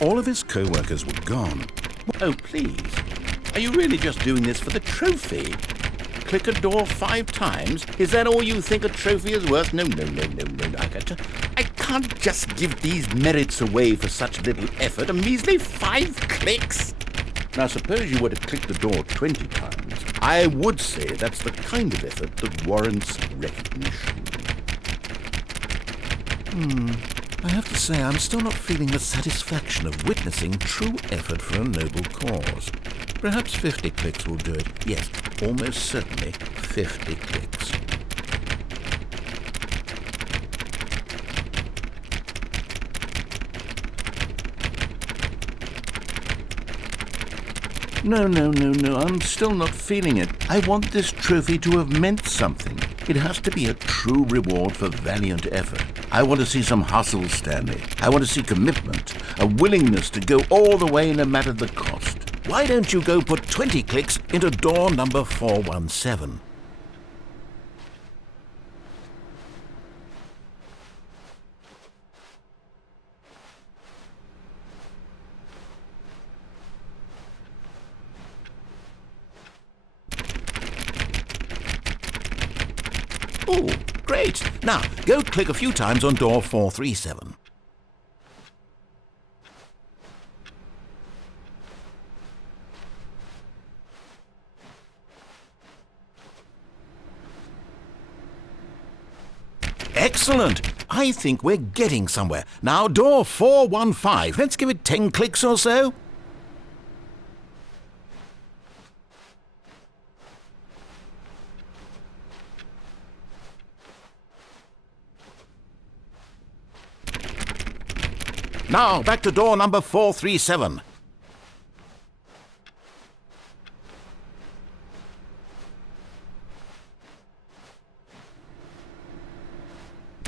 All of his co-workers were gone. Oh, please. Are you really just doing this for the trophy? Click a door 5 times? Is that all you think a trophy is worth? No. I can't just give these merits away for such little effort. A measly 5 clicks. Now, suppose you were to click the door 20 times. I would say that's the kind of effort that warrants recognition. I have to say, I'm still not feeling the satisfaction of witnessing true effort for a noble cause. Perhaps 50 clicks will do it. Yes, almost certainly 50 clicks. No, I'm still not feeling it. I want this trophy to have meant something. It has to be a true reward for valiant effort. I want to see some hustle, Stanley. I want to see commitment, a willingness to go all the way no matter the cost. Why don't you go put 20 clicks into door number 417? Oh, great. Now, go click a few times on door 437. Excellent. I think we're getting somewhere. Now, door 415. Let's give it 10 clicks or so. Now, back to door number 437.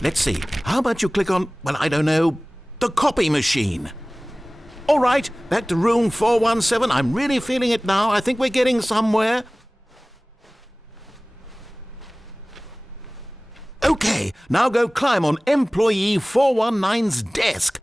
Let's see. How about you click on, well, I don't know, the copy machine? All right, back to room 417. I'm really feeling it now. I think we're getting somewhere. Okay, now go climb on employee 419's desk.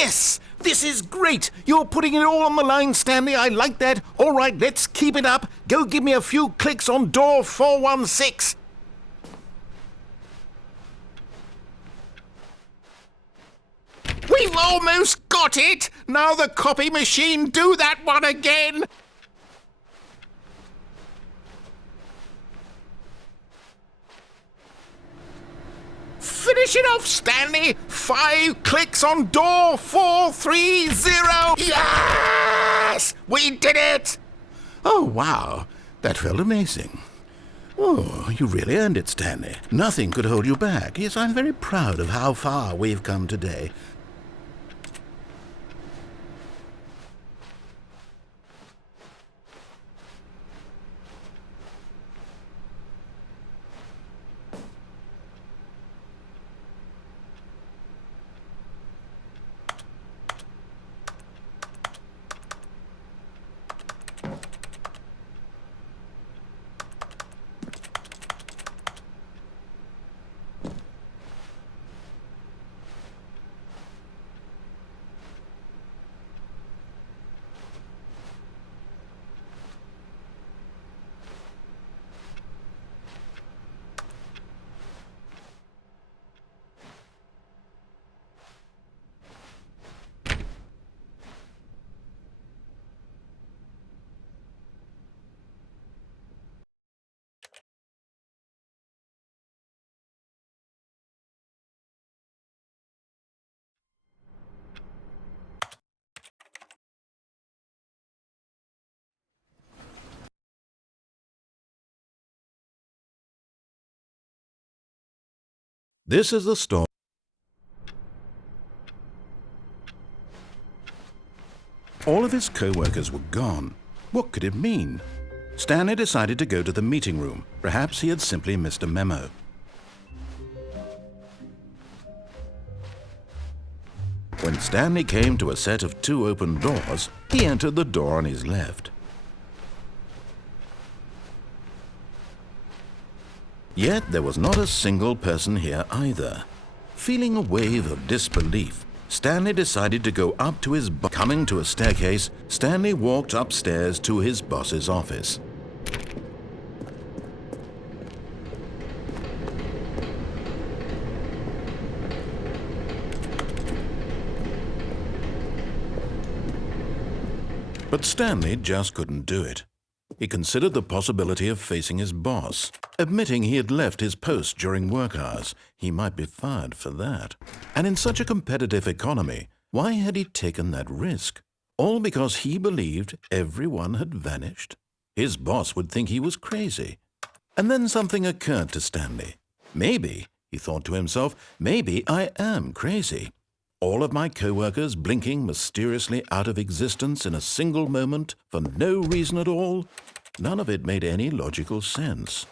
Yes! This is great! You're putting it all on the line, Stanley. I like that. All right, let's keep it up. Go give me a few clicks on door 416. We've almost got it! Now the copy machine, do that one again! Finish it off, Stanley! 5 clicks on door 430! Yes! We did it! Oh, wow. That felt amazing. Oh, you really earned it, Stanley. Nothing could hold you back. Yes, I'm very proud of how far we've come today. This is the story. All of his co-workers were gone. What could it mean? Stanley decided to go to the meeting room. Perhaps he had simply missed a memo. When Stanley came to a set of 2 open doors, he entered the door on his left. Yet there was not a single person here either. Feeling a wave of disbelief, Stanley decided to go up to his boss. Coming to a staircase, Stanley walked upstairs to his boss's office. But Stanley just couldn't do it. He considered the possibility of facing his boss. Admitting he had left his post during work hours, he might be fired for that. And in such a competitive economy, why had he taken that risk? All because he believed everyone had vanished? His boss would think he was crazy. And then something occurred to Stanley. Maybe, he thought to himself, maybe I am crazy. All of my co-workers blinking mysteriously out of existence in a single moment for no reason at all? None of it made any logical sense.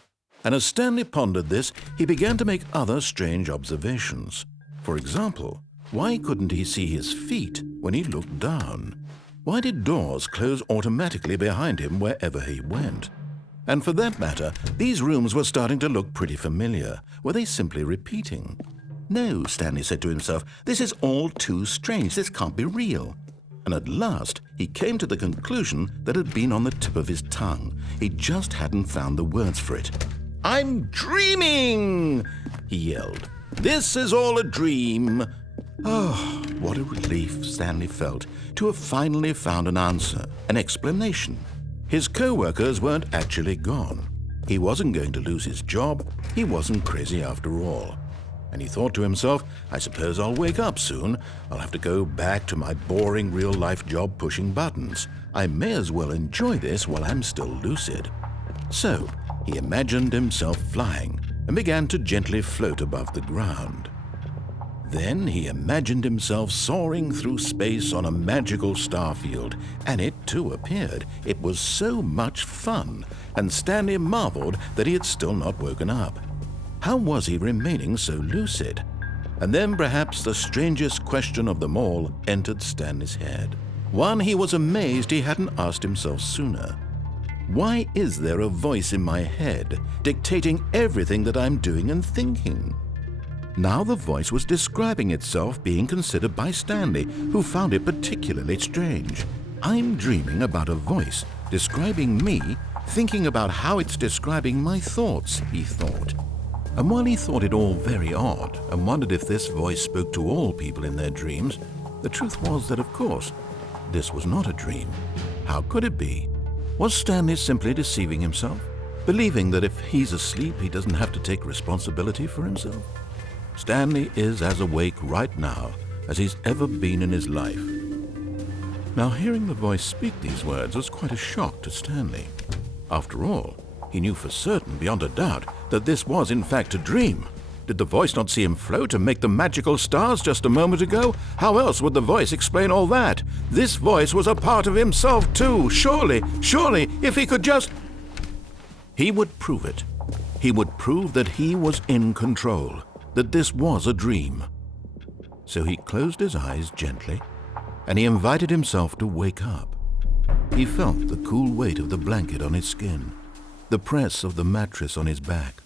And as Stanley pondered this, he began to make other strange observations. For example, why couldn't he see his feet when he looked down? Why did doors close automatically behind him wherever he went? And for that matter, these rooms were starting to look pretty familiar. Were they simply repeating? No, Stanley said to himself, this is all too strange. This can't be real. And at last, he came to the conclusion that had been on the tip of his tongue. He just hadn't found the words for it. I'm dreaming, he yelled. This is all a dream. Oh, what a relief Stanley felt to have finally found an answer, an explanation. His co-workers weren't actually gone. He wasn't going to lose his job. He wasn't crazy after all. And he thought to himself, I suppose I'll wake up soon. I'll have to go back to my boring real-life job pushing buttons. I may as well enjoy this while I'm still lucid. So he imagined himself flying and began to gently float above the ground. Then he imagined himself soaring through space on a magical starfield, and it too appeared. It was so much fun, and Stanley marveled that he had still not woken up. How was he remaining so lucid? And then perhaps the strangest question of them all entered Stanley's head. One he was amazed he hadn't asked himself sooner. Why is there a voice in my head dictating everything that I'm doing and thinking? Now the voice was describing itself being considered by Stanley, who found it particularly strange. I'm dreaming about a voice describing me, thinking about how it's describing my thoughts, he thought. And while he thought it all very odd and wondered if this voice spoke to all people in their dreams, the truth was that, of course, this was not a dream. How could it be? Was Stanley simply deceiving himself, believing that if he's asleep, he doesn't have to take responsibility for himself? Stanley is as awake right now as he's ever been in his life. Now, hearing the voice speak these words was quite a shock to Stanley. After all, he knew for certain, beyond a doubt, that this was in fact a dream. Did the voice not see him float and make the magical stars just a moment ago? How else would the voice explain all that? This voice was a part of himself too. Surely, if he could just... He would prove it. He would prove that he was in control, that this was a dream. So he closed his eyes gently, and he invited himself to wake up. He felt the cool weight of the blanket on his skin, the press of the mattress on his back,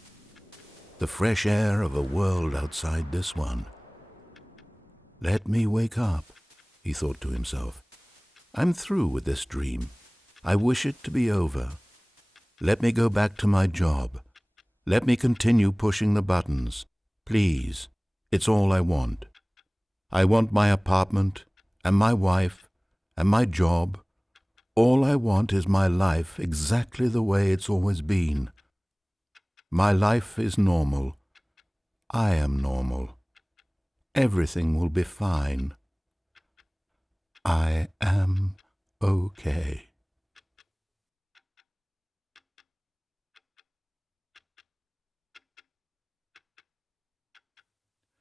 the fresh air of a world outside this one. Let me wake up, he thought to himself. I'm through with this dream. I wish it to be over. Let me go back to my job. Let me continue pushing the buttons. Please, it's all I want. I want my apartment and my wife and my job. All I want is my life exactly the way it's always been. My life is normal. I am normal. Everything will be fine. I am okay.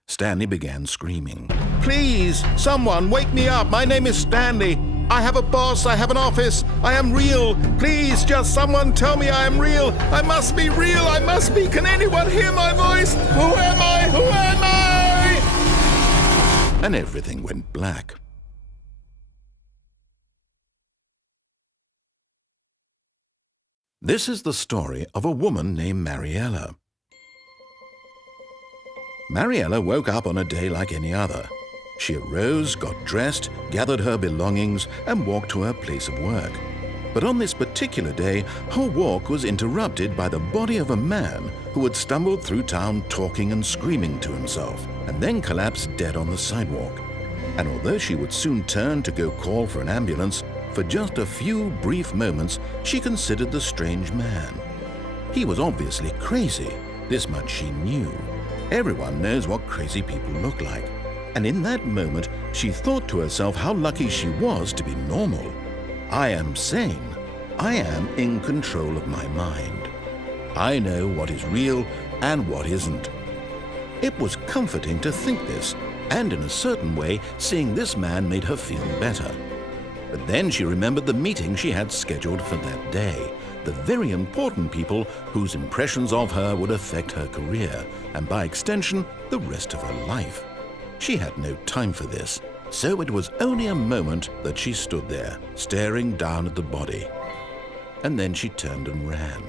Stanley began screaming. Please, someone, wake me up. My name is Stanley. I have a boss. I have an office. I am real. Please, just someone tell me I am real. I must be real. I must be. Can anyone hear my voice? Who am I? Who am I? And everything went black. This is the story of a woman named Mariella. Mariella woke up on a day like any other. She arose, got dressed, gathered her belongings, and walked to her place of work. But on this particular day, her walk was interrupted by the body of a man who had stumbled through town talking and screaming to himself, and then collapsed dead on the sidewalk. And although she would soon turn to go call for an ambulance, for just a few brief moments she considered the strange man. He was obviously crazy, this much she knew. Everyone knows what crazy people look like. And in that moment, she thought to herself how lucky she was to be normal. I am sane. I am in control of my mind. I know what is real and what isn't. It was comforting to think this, and in a certain way, seeing this man made her feel better. But then she remembered the meeting she had scheduled for that day. The very important people whose impressions of her would affect her career, and by extension, the rest of her life. She had no time for this, so it was only a moment that she stood there, staring down at the body. And then she turned and ran.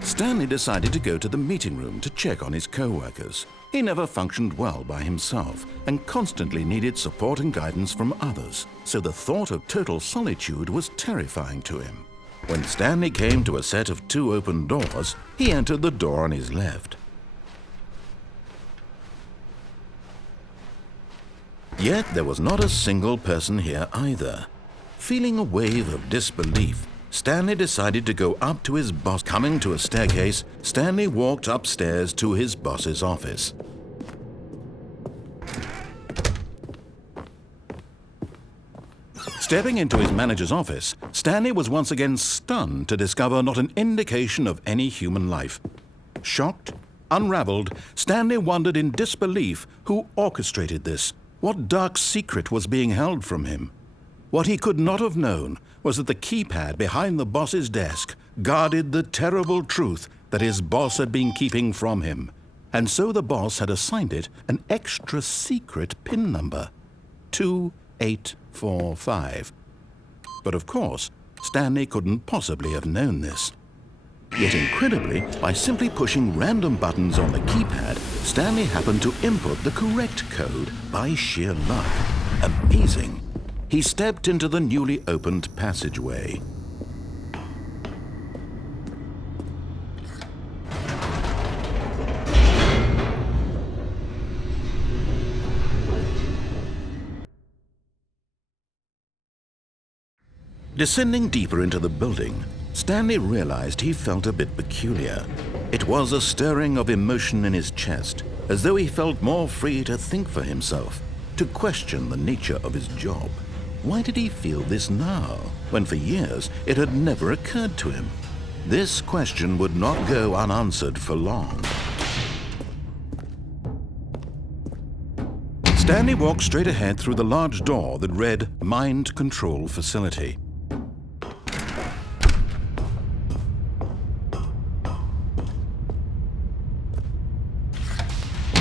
Stanley decided to go to the meeting room to check on his co-workers. He never functioned well by himself and constantly needed support and guidance from others, so the thought of total solitude was terrifying to him. When Stanley came to a set of 2 open doors, he entered the door on his left. Yet there was not a single person here either. Feeling a wave of disbelief, Stanley decided to go up to his boss. Coming to a staircase, Stanley walked upstairs to his boss's office. Stepping into his manager's office, Stanley was once again stunned to discover not an indication of any human life. Shocked, Unraveled, Stanley wondered in disbelief who orchestrated this. What dark secret was being held from him? What he could not have known was that the keypad behind the boss's desk guarded the terrible truth that his boss had been keeping from him. And so the boss had assigned it an extra secret PIN number, 2845. But of course, Stanley couldn't possibly have known this. Yet incredibly, by simply pushing random buttons on the keypad, Stanley happened to input the correct code by sheer luck. Amazing. He stepped into the newly opened passageway. Descending deeper into the building, Stanley realized he felt a bit peculiar. It was a stirring of emotion in his chest, as though he felt more free to think for himself, to question the nature of his job. Why did he feel this now, when for years it had never occurred to him? This question would not go unanswered for long. Stanley walked straight ahead through the large door that read Mind Control Facility.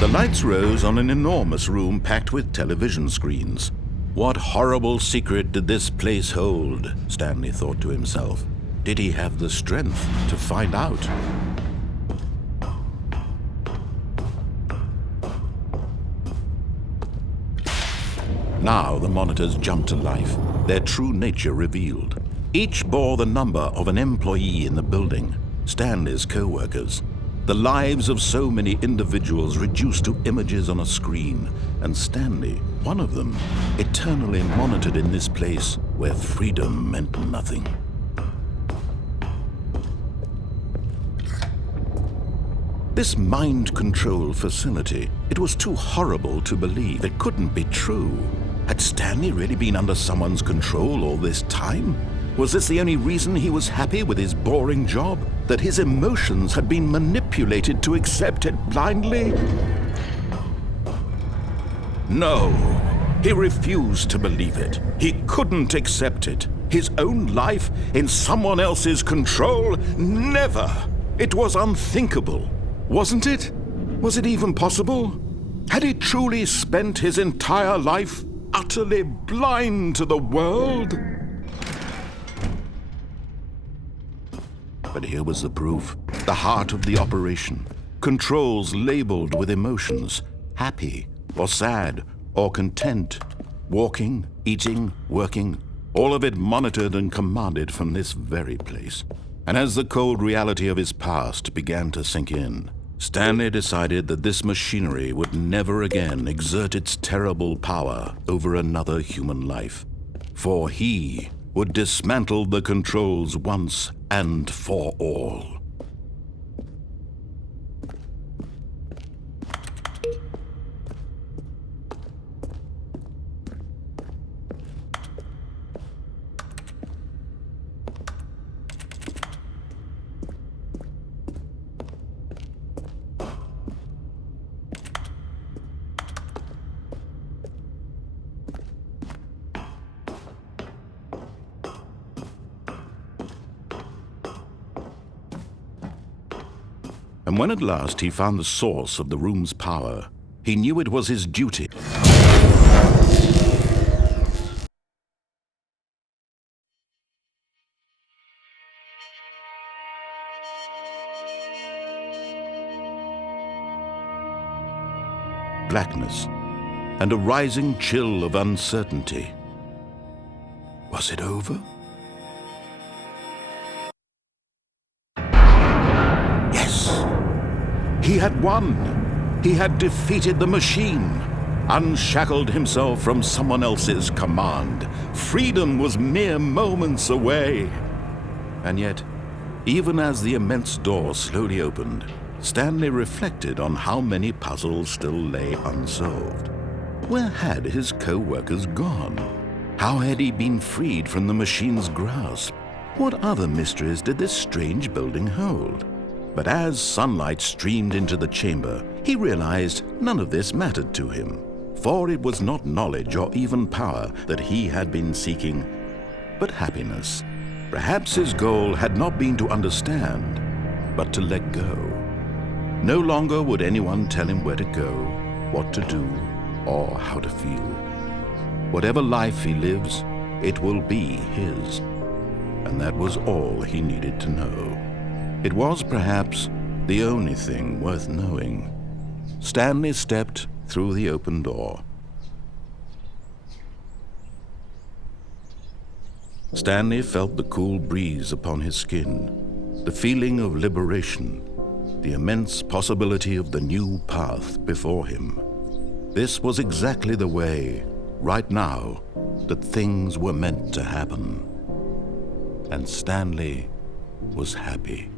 The lights rose on an enormous room packed with television screens. What horrible secret did this place hold? Stanley thought to himself. Did he have the strength to find out? Now the monitors jumped to life, their true nature revealed. Each bore the number of an employee in the building, Stanley's co-workers. The lives of so many individuals reduced to images on a screen, and Stanley, one of them, eternally monitored in this place where freedom meant nothing. This mind control facility, it was too horrible to believe. It couldn't be true. Had Stanley really been under someone's control all this time? Was this the only reason he was happy with his boring job? That his emotions had been manipulated to accept it blindly? No, he refused to believe it. He couldn't accept it. His own life in someone else's control? Never! It was unthinkable. Wasn't it? Was it even possible? Had he truly spent his entire life utterly blind to the world? But here was the proof, the heart of the operation. Controls labeled with emotions, happy or sad or content. Walking, eating, working, all of it monitored and commanded from this very place. And as the cold reality of his past began to sink in, Stanley decided that this machinery would never again exert its terrible power over another human life. For he would dismantle the controls once and for all. And when at last he found the source of the room's power, he knew it was his duty. Blackness and a rising chill of uncertainty. Was it over? He had won. He had defeated the machine, unshackled himself from someone else's command. Freedom was mere moments away. And yet, even as the immense door slowly opened, Stanley reflected on how many puzzles still lay unsolved. Where had his co-workers gone? How had he been freed from the machine's grasp? What other mysteries did this strange building hold? But as sunlight streamed into the chamber, he realized none of this mattered to him, for it was not knowledge or even power that he had been seeking, but happiness. Perhaps his goal had not been to understand, but to let go. No longer would anyone tell him where to go, what to do, or how to feel. Whatever life he lives, it will be his. And that was all he needed to know. It was perhaps the only thing worth knowing. Stanley stepped through the open door. Stanley felt the cool breeze upon his skin, the feeling of liberation, the immense possibility of the new path before him. This was exactly the way, right now, that things were meant to happen. And Stanley was happy.